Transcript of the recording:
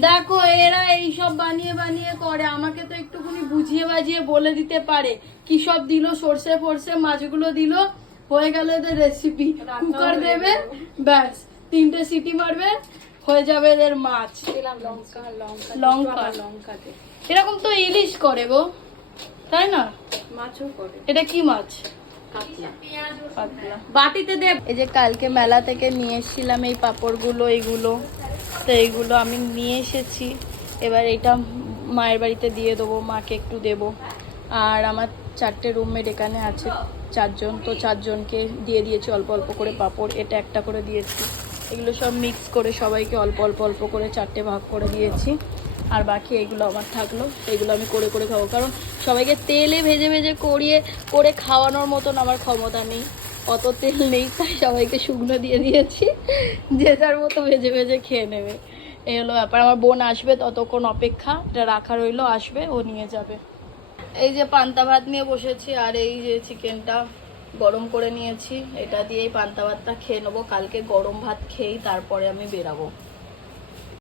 দেখো এরা এইসব বানিয়ে বানিয়ে করে, আমাকে তো একটুখানি বুঝিয়ে বাজিয়ে বলে দিতে পারে কি সব দিল, সর্ষে ফর্ষে মাছগুলো দিল, হয়ে গেল এদের রেসিপি। কুকার দেবে, ব্যাস 3টে সিটি মারবে, হয়ে যাবে এদের মাছ। লঙ্কা এরকম তো ইলিশ করে গো, তাই না? মাছও করে। এটা কি মাছ? বাটিতে দে। এই যে কালকে মেলা থেকে নিয়ে এসেছিলাম এই পাঁপড়গুলো, এইগুলো তো এইগুলো আমি নিয়ে এসেছি। এবার এটা মায়ের বাড়িতে দিয়ে দেবো, মাকে একটু দেবো। আর আমার 4টে রুমমেট এখানে আছে, 4 জন, তো 4 জনকে দিয়ে দিয়েছি অল্প অল্প করে পাঁপড়। এটা একটা করে দিয়েছি, এগুলো সব মিক্স করে সবাইকে অল্প অল্প অল্প করে 4টে ভাগ করে দিয়েছি। আর বাকি এগুলো আমার থাকলো, এগুলো আমি করে করে খাবো, কারণ সবাইকে তেলে ভেজে ভেজে করে খাওয়ানোর মতন আমার ক্ষমতা নেই, অত তেল নেই, তাই সবাইকে শুকনো দিয়ে দিয়েছি, যে যার মতো ভেজে ভেজে খেয়ে নেবে। এই হলো ব্যাপার। আমার বোন আসবে, ততক্ষণ অপেক্ষা, এটা রাখা রইলো, আসবে ও নিয়ে যাবে। এই যে পান্তা ভাত নিয়ে বসেছি, আর এই যে চিকেনটা গরম করে নিয়েছি, এটা দিয়েই পান্তা ভাতটা খেয়ে নেবো। কালকে গরম ভাত খেয়েই তারপরে আমি বেরাবো।